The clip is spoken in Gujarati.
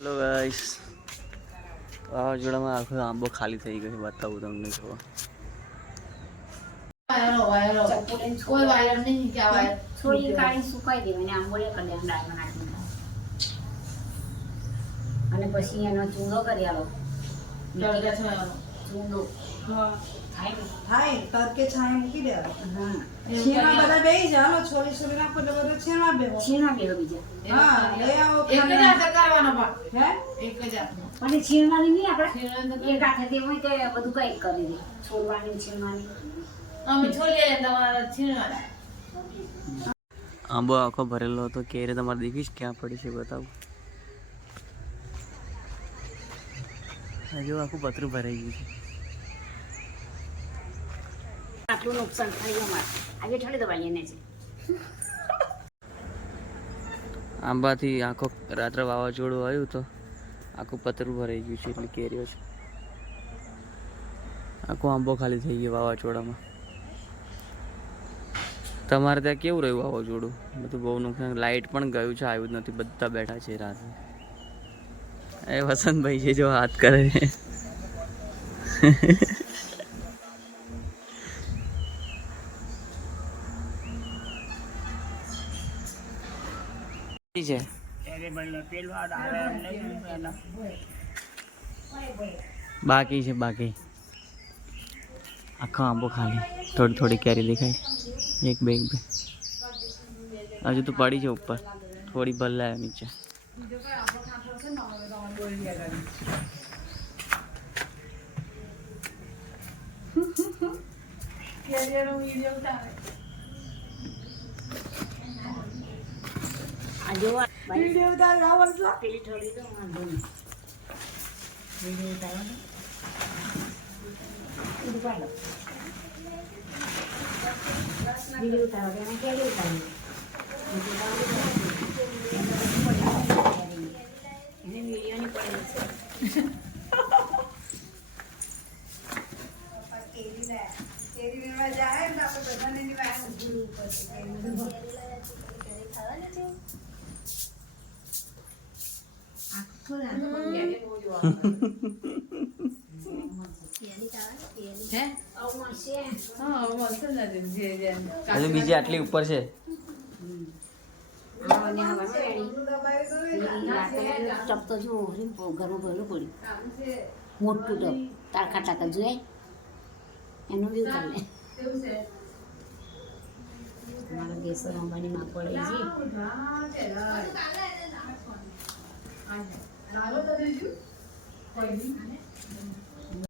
હેલો ગાઈસ, વાવાઝોડામાં આખો આંબો ખાલી થઈ ગયો. બતાવું તમને જો. અને પછી એનો ચૂંદો કરી આલો. ચૂંદો થાય તડકે છાંય મૂકી દેવા. છીણા બધા બેહી જાવ, છોરી છોરી નાખો તો બધું છીણા બેહો. છીણા બેહો બીજા. હા, લઈ આવો. એક જ હાથે કરવાનો પણ. હે? એક જ હાથમાં. અને છીણવાની નહીં આપણે એક હાથેથી હોય કે બધું કઈ કરી દે. છોડવાની છીણવાની. અમે છોલીએ તમારા છીણવાના. આંબો આખો ભરેલો હતો. કેરી તમારે દેખીશ ક્યાં પડી છે બતાવું. હજુ આખું પતરું ભરાઈ ગયું છે. આટલું નુકસાન થઈ ગયું મારે. આજે ઠંડી દવા લઈને છે. આંબાથી આખો રાત્રે વાવાઝોડું આવ્યું તો આખું પતરું ભરાઈ ગયું છે. એટલી કેરીઓ છે. આખો આંબો ખાલી થઈ ગયો વાવાઝોડામાં. તમારે ત્યાં કેવું રહ્યું વાવાઝોડું? બધું બહુ નુકસાન. લાઇટ પણ ગયું છે, આવ્યું જ નથી. બધા બેઠા છે રાત્રે. એ વસંતભાઈ છે જો હાથ કરે છે. છે બાકી છે બાકી. આખો આંબો ખાલી. થોડી થોડી કેરી દેખાય. એક બે હજુ તો પડી છે ઉપર. થોડી ભલાય નીચે. આ જોવા વિડિયો ઉતાર રાવલ છો. પેલી થોડી તો વાંધો નહીં. વિડીયો ઉતારવાનો. ઊભું પાડો. વિડીયો ઉતારો કે એને કેરી ઉતારી. એને વિડીયોની પડેલી છે. કેરી લેવા જાય ને આપણે બધાને એની વાત ભૂલવું પડશે. હે? આવું મળશે. હા, મળશે ને જે જે. હજુ બીજી આટલી ઉપર છે. આને ટપ તો જો ઘરમાં ભરેલું પડ્યું. મોટું ટપ તારખા ટાકા જોયા એનું બી ઉતાર લે. મારા ગેસર અંબાની માં પડે છે.